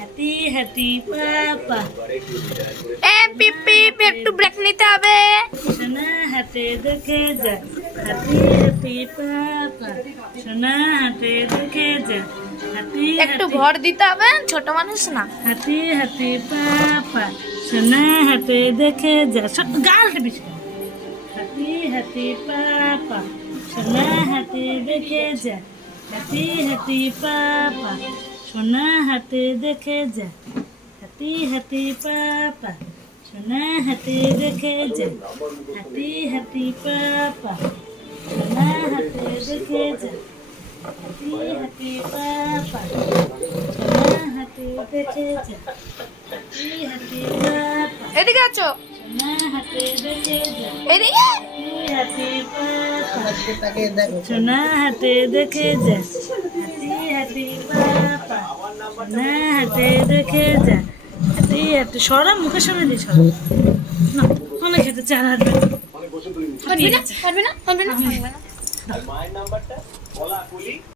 হাতি হাতি পাপা পিপ পিপ একটু ব্রেক নিতে হবে। সোনা হাতে দেখে যা হাতি হাতি পাপা সোনা হাতে দেখে যা হাতি একটু হাতি ভর দিতে হবে, ছোট মানুষ না। হাতি হাতি পাপা সোনা হাতে দেখে যা গালটা বেশি হাতি হাতি পাপা সোনা হাতে দেখে যা হাতি হাতি পাপা সোনা হাতে দেখে যা হাতি হাতি পাপা সোনা হাতে দেখে যা হাতি হাতি পাপা সোনা হাতে দেখে যা হাতি হাতি পাপা সোনা হাতে দেখে যা হাতি হাতি পাপা এদিকে আছো, সোনা হাতে দেখে যা এদিকে। হাতি পাপা সোনা হাতে দেখে যা হাতি হাতি পাপা সোনা হাতে দেখে যা হাতি হাতি সরা মুখের সামনে দিয়ে সরা না অনেক খেতে চার হাঁটবে পারবি না, পারবি না, পারবি না, পারবি না।